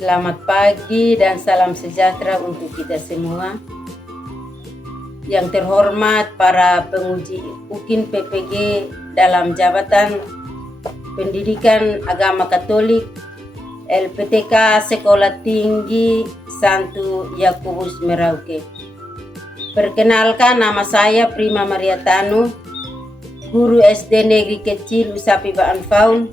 Selamat pagi dan salam sejahtera untuk kita semua. Yang terhormat para penguji UKIN PPG dalam jabatan Pendidikan Agama Katolik LPTK Sekolah Tinggi Santo Yakobus Merauke. Perkenalkan, nama saya Prima Mariatanu, guru SD Negeri Kecil Usapi Baan Faun,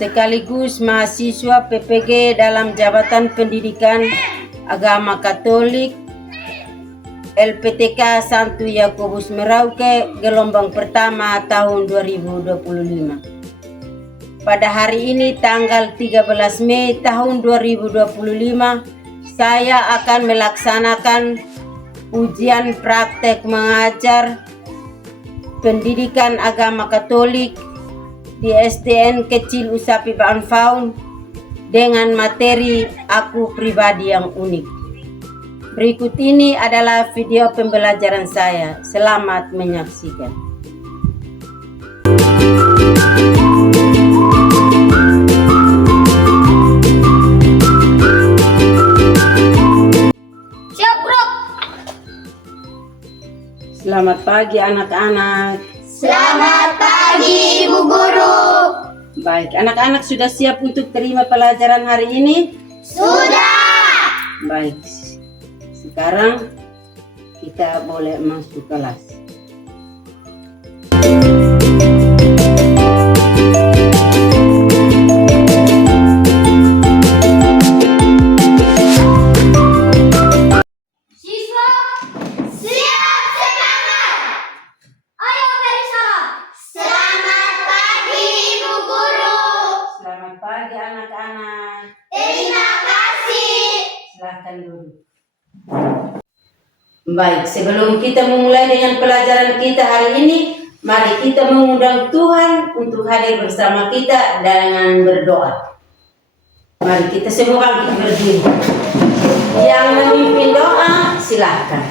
sekaligus mahasiswa PPG dalam Jabatan Pendidikan Agama Katolik LPTK Santo Yakobus Merauke gelombang pertama tahun 2025. Pada hari ini tanggal 13 Mei tahun 2025, saya akan melaksanakan ujian praktek mengajar Pendidikan Agama Katolik di SDN Kecil Usapi Baan Faun dengan materi Aku Pribadi yang Unik. Berikut ini adalah video pembelajaran saya. Selamat menyaksikan. Siap, Bro. Selamat pagi anak-anak. Selamat pagi, Ibu Guru. Baik, anak-anak sudah siap untuk terima pelajaran hari ini? Sudah. Baik, sekarang kita boleh masuk kelas. Siswa, siap semangat. Ayo beri salam. Selamat pagi, Ibu Guru. Selamat pagi anak-anak. Terima kasih. Silahkan duduk. Baik, sebelum kita memulai dengan pelajaran kita hari ini, mari kita mengundang Tuhan untuk hadir bersama kita dengan berdoa. Mari kita semua bangkit berdiri. Yang memimpin doa, silahkan.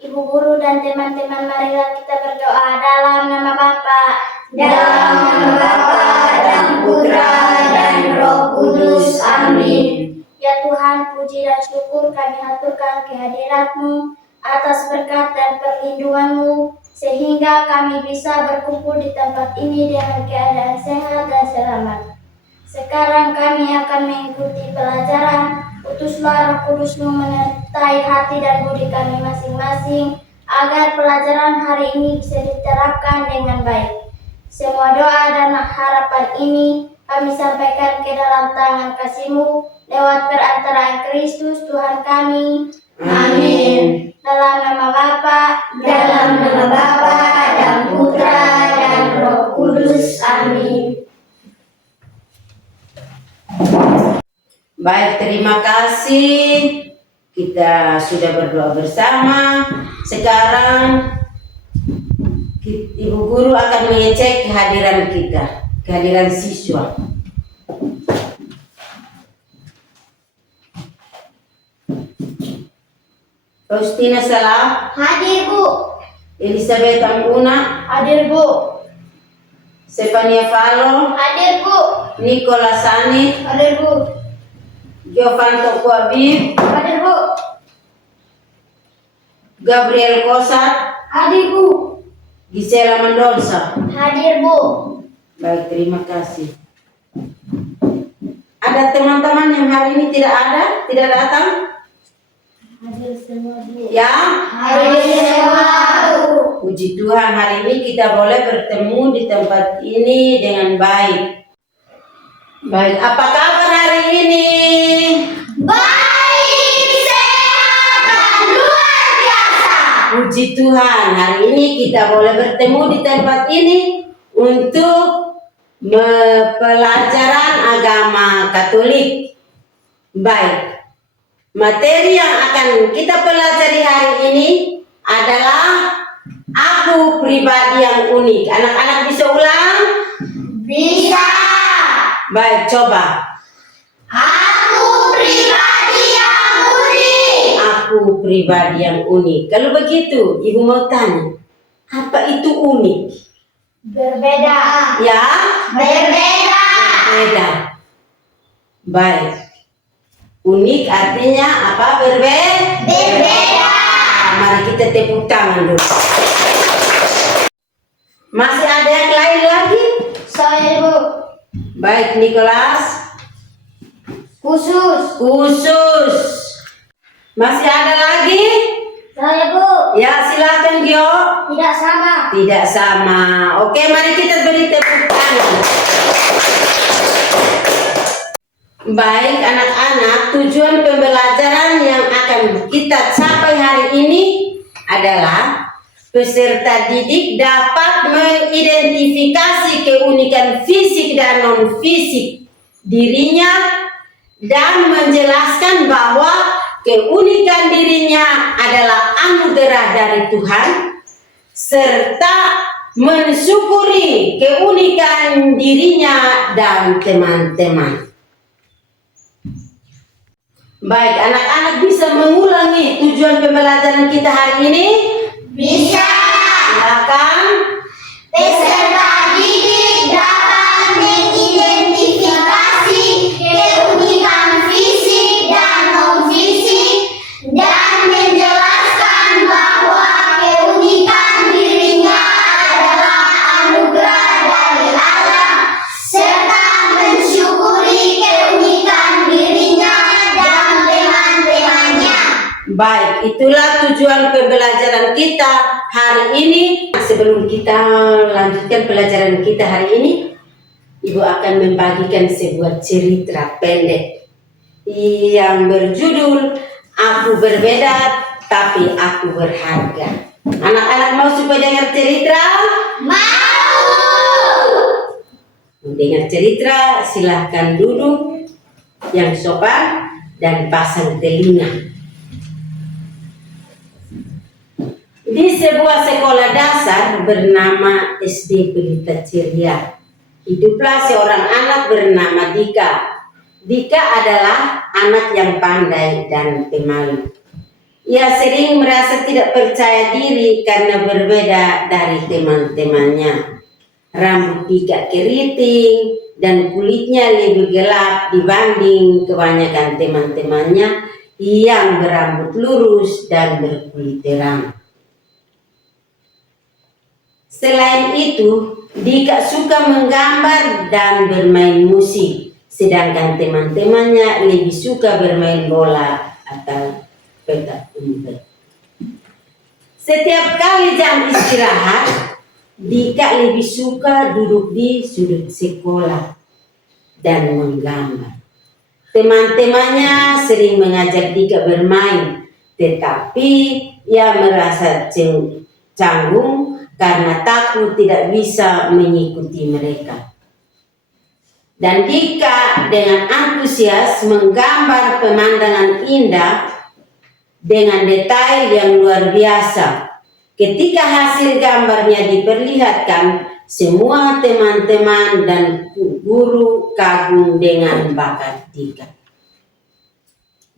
Ibu Guru dan teman-teman, marilah kita berdoa dalam nama Bapa, dalam nama Bapa dan Putra dan Roh Kudus. Amin. Ya Tuhan, puji dan syukur kami haturkan kehadirat-Mu atas berkat dan perlindungan-Mu, sehingga kami bisa berkumpul di tempat ini dengan keadaan sehat dan selamat. Sekarang kami akan mengikuti pelajaran. Utuslah Roh Kudus-Mu menyertai hati dan budi kami masing-masing, agar pelajaran hari ini bisa diterapkan dengan baik. Semua doa dan harapan ini kami sampaikan ke dalam tangan kasih-Mu, lewat perantara Kristus Tuhan kami. Amin. Dalam nama Bapa, dan Putra dan Roh Kudus. Amin. Baik, terima kasih. Kita sudah berdoa bersama. Sekarang Ibu Guru akan mengecek kehadiran kita, kehadiran siswa. Faustina Salah, Hadir, Bu. Elizabeth Ambuna, Hadir, Bu. Stefania Falo, Hadir, Bu. Nicola Sani, Hadir, Bu. Giovanto Kuabib, Hadir, Bu. Gabriel Kosat, Hadir, Bu. Gisela Mendonsa. Hadir, Bu. Baik, terima kasih. Ada teman-teman yang hari ini tidak datang? Hadir semua, Bu. Ya? Hadir semua, Bu. Puji Tuhan, hari ini kita boleh bertemu di tempat ini dengan baik. Baik, apa kabar hari ini? Baik, sehat, dan luar biasa. Puji Tuhan, hari ini kita boleh bertemu di tempat ini untuk pelajaran agama Katolik. Baik, materi yang akan kita pelajari hari ini adalah Aku Pribadi yang Unik. Anak-anak bisa ulang? Bisa. Baik, coba. Aku pribadi yang unik. Aku pribadi yang unik. Kalau begitu, Ibu mau tanya, apa itu unik? Berbeda. Ya? Berbeda. berbeda. Baik. Unik artinya apa? Berbeda. Mari kita tepuk tangan dulu. Masih ada yang lain lagi? Saya Ibu. Baik, Nicholas. Khusus. Masih ada lagi? Saya Bu. Ya, silakan Gio. Tidak sama. Oke, mari kita beri tepuk tangan. Baik anak-anak, tujuan pembelajaran yang akan kita capai hari ini adalah peserta didik dapat mengidentifikasi keunikan fisik dan non-fisik dirinya dan menjelaskan bahwa keunikan dirinya adalah anugerah dari Tuhan serta mensyukuri keunikan dirinya dan teman-teman. Baik, anak-anak bisa mengulangi tujuan pembelajaran kita hari ini? Bisa. Silakan. Peserta didik dapat mengidentifikasi keunikan fisik dan non-fisik dan menjelaskan bahwa keunikan dirinya adalah anugerah dari Allah serta mensyukuri keunikan dirinya dan teman-temannya. Baik, itulah tujuan pembelajaran kita hari ini. Sebelum kita lanjutkan pelajaran kita hari ini, Ibu akan membagikan sebuah cerita pendek yang berjudul Aku Berbeda Tapi Aku Berharga. Anak-anak mau supaya dengar cerita? Mau. Dengar cerita, silahkan duduk yang sopan dan pasang telinga. Di sebuah sekolah dasar bernama SD Pelita Ceria, hiduplah seorang anak bernama Dika. Dika adalah anak yang pandai dan pemalu. Ia sering merasa tidak percaya diri karena berbeda dari teman-temannya. Rambut Dika keriting dan kulitnya lebih gelap dibanding kebanyakan teman-temannya yang berambut lurus dan berkulit terang. Selain itu, Dika suka menggambar dan bermain musik, sedangkan teman-temannya lebih suka bermain bola atau petak umpet. Setiap kali jam istirahat, Dika lebih suka duduk di sudut sekolah dan menggambar. Teman-temannya sering mengajak Dika bermain, tetapi ia merasa canggung karena takut tidak bisa mengikuti mereka. Dan Dika dengan antusias menggambar pemandangan indah dengan detail yang luar biasa. Ketika hasil gambarnya diperlihatkan, semua teman-teman dan guru kagum dengan bakat Dika.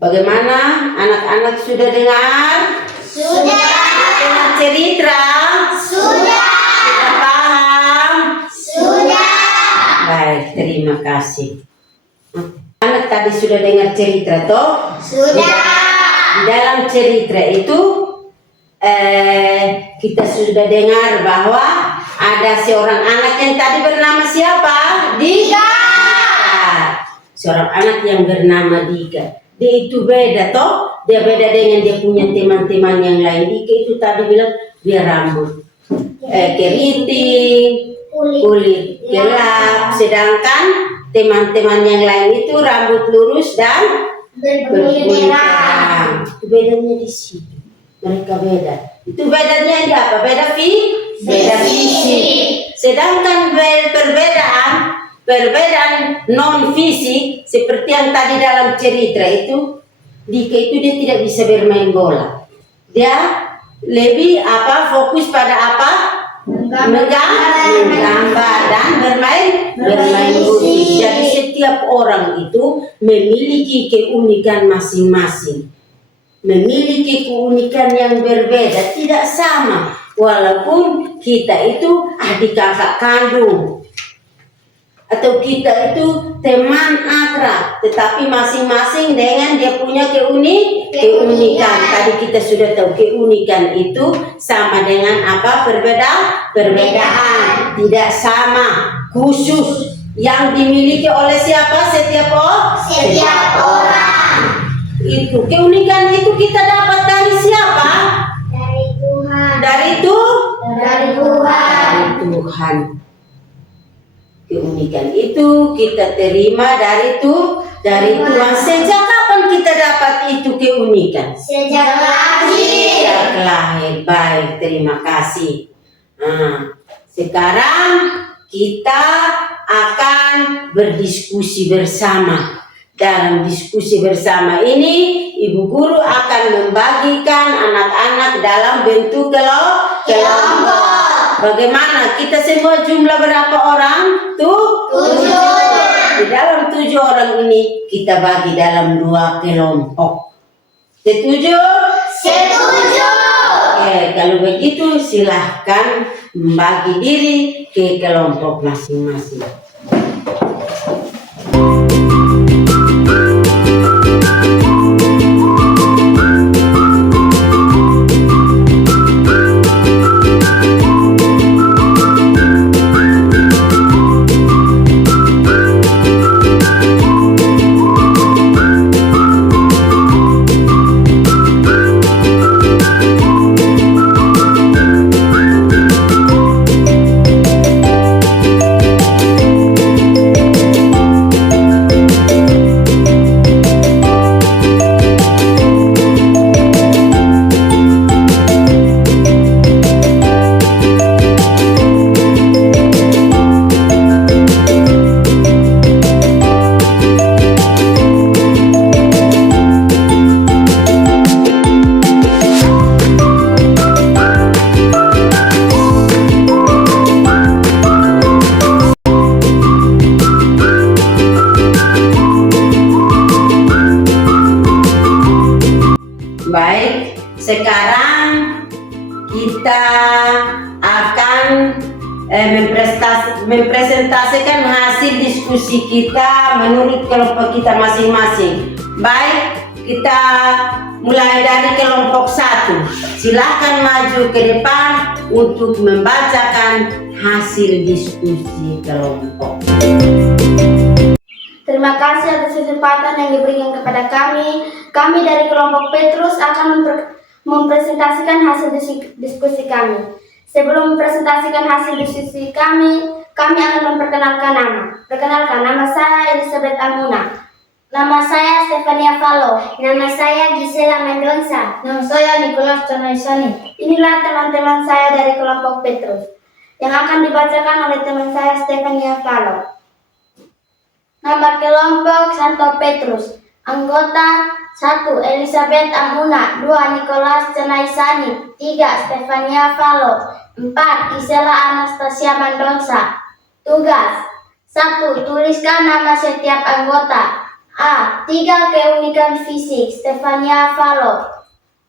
Bagaimana anak-anak sudah dengar? Sudah. Dengar cerita? Sudah. Sudah paham? Sudah. Baik, terima kasih. Anak tadi sudah dengar cerita toh? Sudah. Di dalam cerita itu kita sudah dengar bahwa ada seorang anak yang tadi bernama siapa? Dika. Seorang anak yang bernama Dika. Dia itu beda toh? Dia beda dengan dia punya teman-teman yang lain. Dika itu tadi bilang dia rambut keriting, kulit gelap, sedangkan teman-teman yang lain itu rambut lurus dan berkulit terang. Itu bedanya di situ. Mereka beda. Itu bedanya di apa? Beda fisik. Sedangkan perbedaan non fisik seperti yang tadi dalam cerita itu, Dika itu dia tidak bisa bermain bola. Dia lebih fokus pada apa? Menggambar dan bermain musik. Jadi setiap orang itu memiliki keunikan masing-masing. Memiliki keunikan yang berbeda, tidak sama. Walaupun kita itu adik kakak kandung. Atau atau kita itu teman akrab, tetapi masing-masing dengan dia punya keunikan. Tadi kita sudah tahu keunikan itu sama dengan apa? Perbedaan, tidak sama, khusus yang dimiliki oleh siapa? Setiap orang. Itu keunikan itu kita dapat dari siapa? Dari Tuhan. Dari Tuhan. Keunikan itu kita terima dari Tuhan. Sejak kapan kita dapat itu keunikan? Sejak lahir. Sejak lahir. Baik, terima kasih. Nah, sekarang kita akan berdiskusi bersama. Dalam diskusi bersama ini, Ibu Guru akan membagikan anak-anak dalam bentuk kelompok. Bagaimana? Kita semua jumlah berapa orang? 7. Di dalam 7 orang ini kita bagi dalam 2 kelompok. Setuju? Setuju. Oke, kalau begitu silahkan membagi diri ke kelompok masing-masing. Baik, sekarang kita akan mempresentasikan hasil diskusi kita menurut kelompok kita masing-masing. Baik, kita mulai dari kelompok 1. Silakan maju ke depan untuk membacakan hasil diskusi kelompok. Terima kasih atas kesempatan yang diberikan kepada kami. Kami dari kelompok Petrus akan mempresentasikan hasil diskusi kami. Sebelum mempresentasikan hasil diskusi kami akan memperkenalkan nama. Perkenalkan, nama saya Elizabeth Amuna. Nama saya Stefania Falo. Nama saya Gisela Mendonsa. Nama saya Nicholas Tonaisani. Inilah teman-teman saya dari kelompok Petrus yang akan dibacakan oleh teman saya Stefania Falo. Nama kelompok Santo Petrus. Anggota 1. Elizabeth Amuna. 2. Nicholas Cenaisani. 3. Stefania Falo. 4. Gisela Anastasia Mendonsa. Tugas 1. Tuliskan nama setiap anggota. A. 3 keunikan fisik Stefania Falo.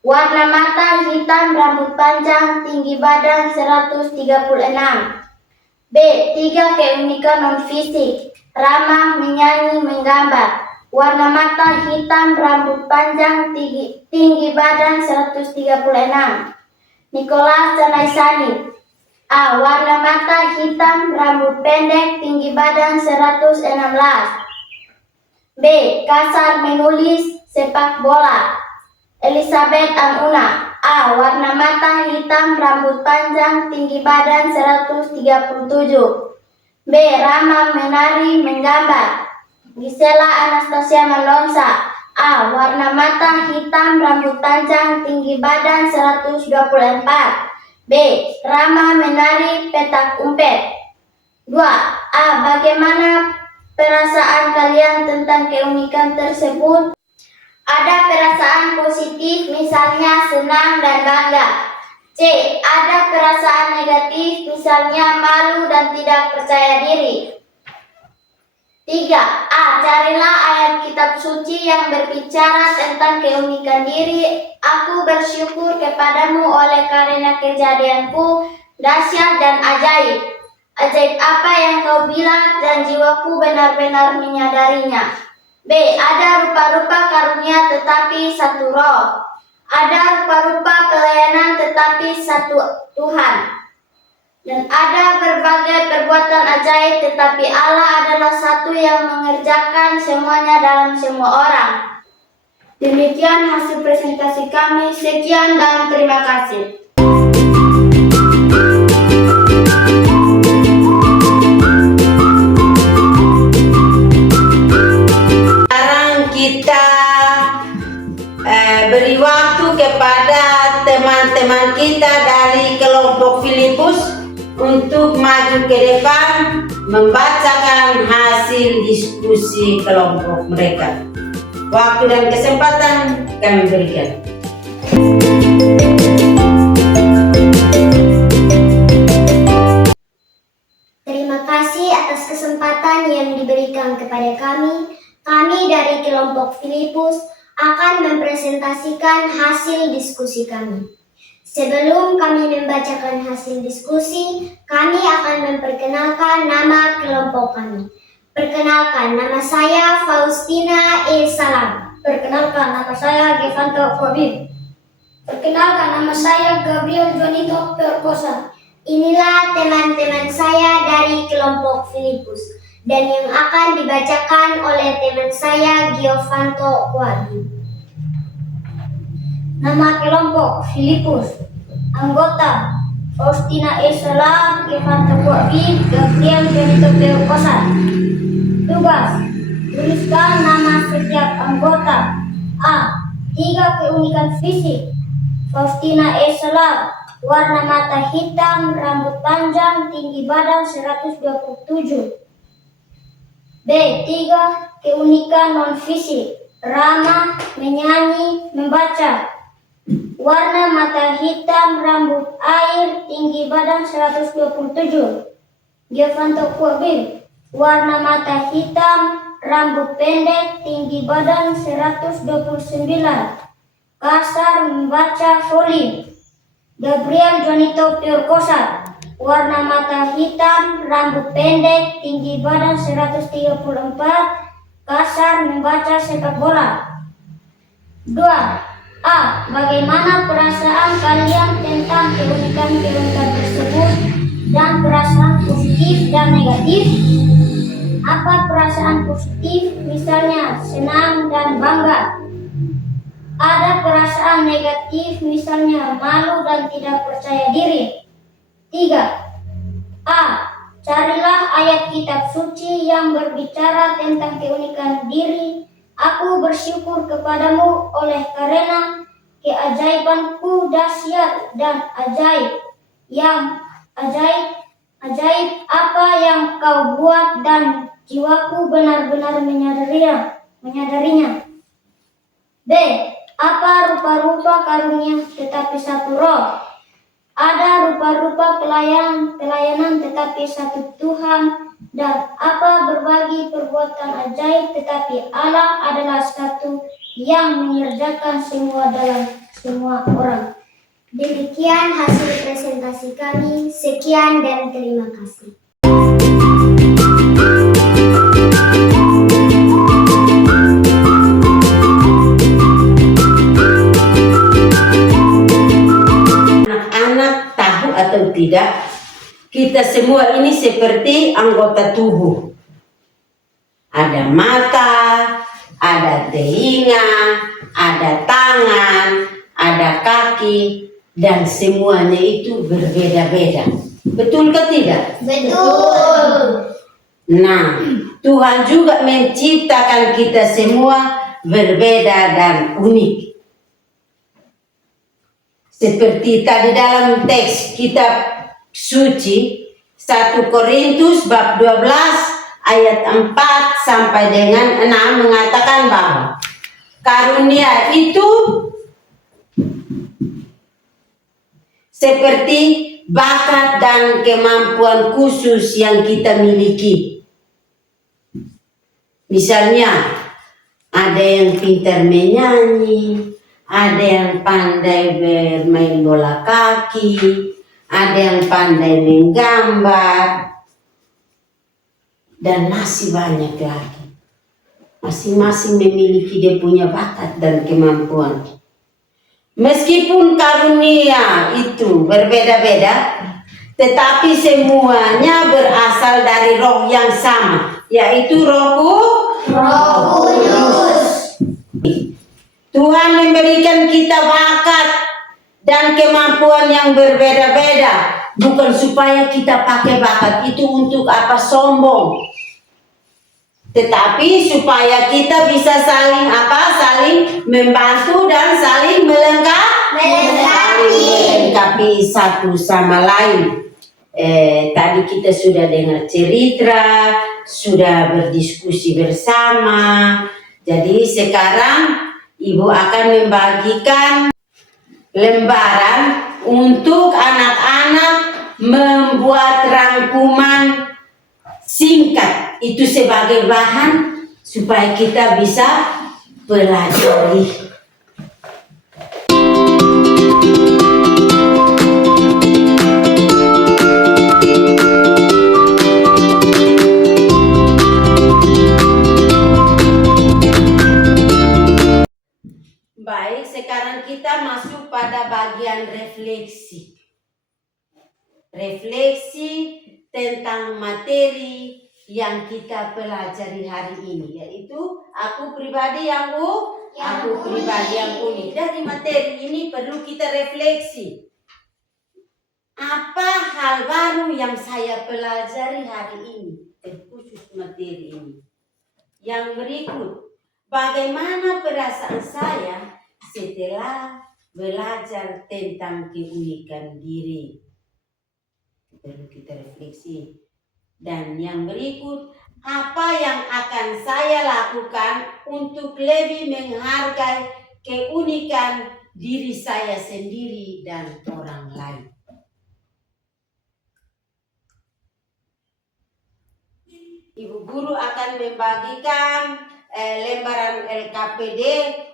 Warna mata hitam, rambut panjang, tinggi badan 136. B. 3 keunikan non-fisik. Ramah, menyanyi, menggambar. Warna mata hitam, rambut panjang, tinggi badan 136. Nicholas Cenaisani. A. Warna mata hitam, rambut pendek, tinggi badan 116. B. Kasar, menulis, sepak bola. Elizabeth Amuna. A. Warna mata hitam, rambut panjang, tinggi badan 137. B. Ramah, menari, menggambar. Gisela Anastasia Mendonsa. A. Warna mata hitam, rambut panjang, tinggi badan 124. B. Ramah, menari, petak umpet. 2. A. Bagaimana perasaan kalian tentang keunikan tersebut? Ada perasaan positif, misalnya senang dan bangga. C. Ada perasaan negatif, misalnya malu dan tidak percaya diri. 3. A. Carilah ayat kitab suci yang berbicara tentang keunikan diri. Aku bersyukur kepadamu oleh karena kejadianku dahsyat dan ajaib. Ajaib apa yang kau bilang dan jiwaku benar-benar menyadarinya. B. Ada rupa-rupa karunia tetapi satu roh. Ada rupa-rupa pelayanan tetapi satu Tuhan. Dan ada berbagai perbuatan ajaib tetapi Allah adalah satu yang mengerjakan semuanya dalam semua orang. Demikian hasil presentasi kami. Sekian dan terima kasih. Kita beri waktu kepada teman-teman kita dari kelompok Filipus untuk maju ke depan membacakan hasil diskusi kelompok mereka. Waktu dan kesempatan kami berikan. Terima kasih atas kesempatan yang diberikan kepada kami. Kami dari kelompok Filipus akan mempresentasikan hasil diskusi kami. Sebelum kami membacakan hasil diskusi, kami akan memperkenalkan nama kelompok kami. Perkenalkan, nama saya Faustina E. Salam. Perkenalkan, nama saya Gevanto Kobib. Perkenalkan, nama saya Gabriel Jonito Perkosa. Inilah teman-teman saya dari kelompok Filipus. Dan yang akan dibacakan oleh teman saya Giovanto Kuadi. Nama kelompok Filipus. Anggota Faustina E. Salam, Giovanto Kuadi, Gabriel Benito Perkosa. Tugas: tuliskan nama setiap anggota. A. 3 keunikan fisik. Faustina E. Salam, warna mata hitam, rambut panjang, tinggi badan 127. B. 3 keunikan non-fisik. Ramah, menyanyi, membaca. Warna mata hitam, rambut air, tinggi badan 127. Giovanto Kuabib, warna mata hitam, rambut pendek, tinggi badan 129. Kasar, membaca, volley. Gabriel Jonito Perkosa, warna mata hitam, rambut pendek, tinggi badan 134, kasar, membaca, sepak bola. 2. A. Bagaimana perasaan kalian tentang keunikan-keunikan tersebut dan perasaan positif dan negatif? Apa perasaan positif, misalnya senang dan bangga? Ada perasaan negatif, misalnya malu dan tidak percaya diri. 3. A. Carilah ayat kitab suci yang berbicara tentang keunikan diri. Aku bersyukur kepadamu oleh karena keajaibanku dahsyat dan ajaib. Yang ajaib apa yang kau buat dan jiwaku benar-benar menyadarinya. B. Apa rupa-rupa karunia tetapi satu roh? Ada rupa-rupa pelayanan tetapi satu Tuhan, dan apa berbagi perbuatan ajaib tetapi Allah adalah satu yang mengerjakan semua dalam semua orang. Demikian hasil presentasi kami. Sekian dan terima kasih. Atau tidak, kita semua ini seperti anggota tubuh. Ada mata, ada telinga, ada tangan, ada kaki, dan semuanya itu berbeda-beda. Betul ke tidak? Betul. Nah, Tuhan juga menciptakan kita semua berbeda dan unik. Seperti tadi dalam teks kitab suci 1 Korintus bab 12 ayat 4 sampai dengan 6 mengatakan bahwa karunia itu seperti bakat dan kemampuan khusus yang kita miliki. Misalnya, ada yang pintar menyanyi, ada yang pandai bermain bola kaki, ada yang pandai menggambar, dan masih banyak lagi. Masing-masing memiliki dia punya bakat dan kemampuan. Meskipun karunia itu berbeda-beda, tetapi semuanya berasal dari roh yang sama, yaitu Roh Kudus. Tuhan memberikan kita bakat dan kemampuan yang berbeda-beda, bukan supaya kita pakai bakat itu untuk apa sombong, tetapi supaya kita bisa saling membantu dan saling melengkapi satu sama lain. Tadi kita sudah dengar cerita, sudah berdiskusi bersama. Jadi sekarang Ibu akan membagikan lembaran untuk anak-anak membuat rangkuman singkat itu sebagai bahan supaya kita bisa pelajari. Baik, sekarang kita masuk pada bagian refleksi. Refleksi tentang materi yang kita pelajari hari ini, yaitu aku pribadi yang unik. Dari materi ini perlu kita refleksi. Apa hal baru yang saya pelajari hari ini, terkhusus materi ini? Yang berikut, bagaimana perasaan saya setelah belajar tentang keunikan diri? Perlu kita refleksi. Dan yang berikut, apa yang akan saya lakukan untuk lebih menghargai keunikan diri saya sendiri dan orang lain? Ibu guru akan membagikan lembaran LKPD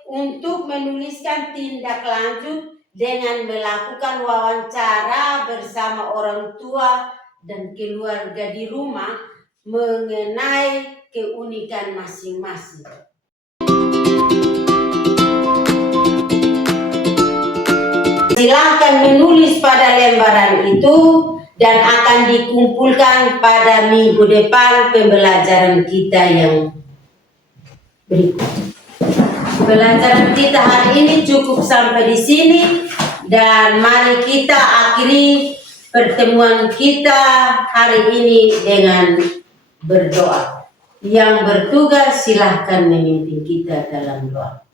untuk menuliskan tindak lanjut dengan melakukan wawancara bersama orang tua dan keluarga di rumah mengenai keunikan masing-masing. Silakan menulis pada lembaran itu dan akan dikumpulkan pada minggu depan pembelajaran kita yang berikut. Pelajaran kita hari ini cukup sampai di sini dan mari kita akhiri pertemuan kita hari ini dengan berdoa. Yang bertugas silahkan memimpin kita dalam doa.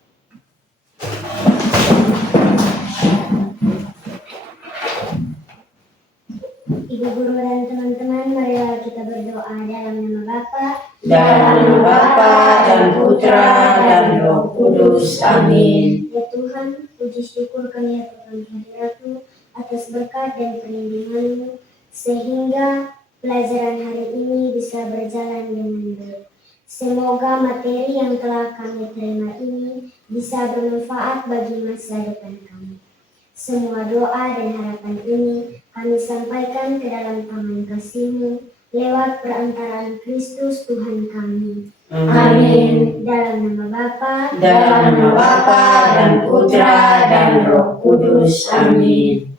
Ibu guru dan teman-teman, marilah kita berdoa dalam nama Bapa, Dalam nama Bapa dan Putra dan Roh Kudus. Amin. Ya Tuhan, puji syukur kami aturkan kehadirat-Mu atas berkat dan perlindungan-Mu, sehingga pelajaran hari ini bisa berjalan dengan baik. Semoga materi yang telah kami terima ini bisa bermanfaat bagi masa depan kami. Semua doa dan harapan ini kami sampaikan ke dalam tangan kasih-Mu lewat perantaraan Kristus Tuhan kami. Amin. Dalam nama Bapa, Dalam nama Bapa dan Putra dan Roh Kudus. Amin.